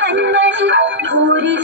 கண்மணி கூறி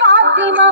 Fatima,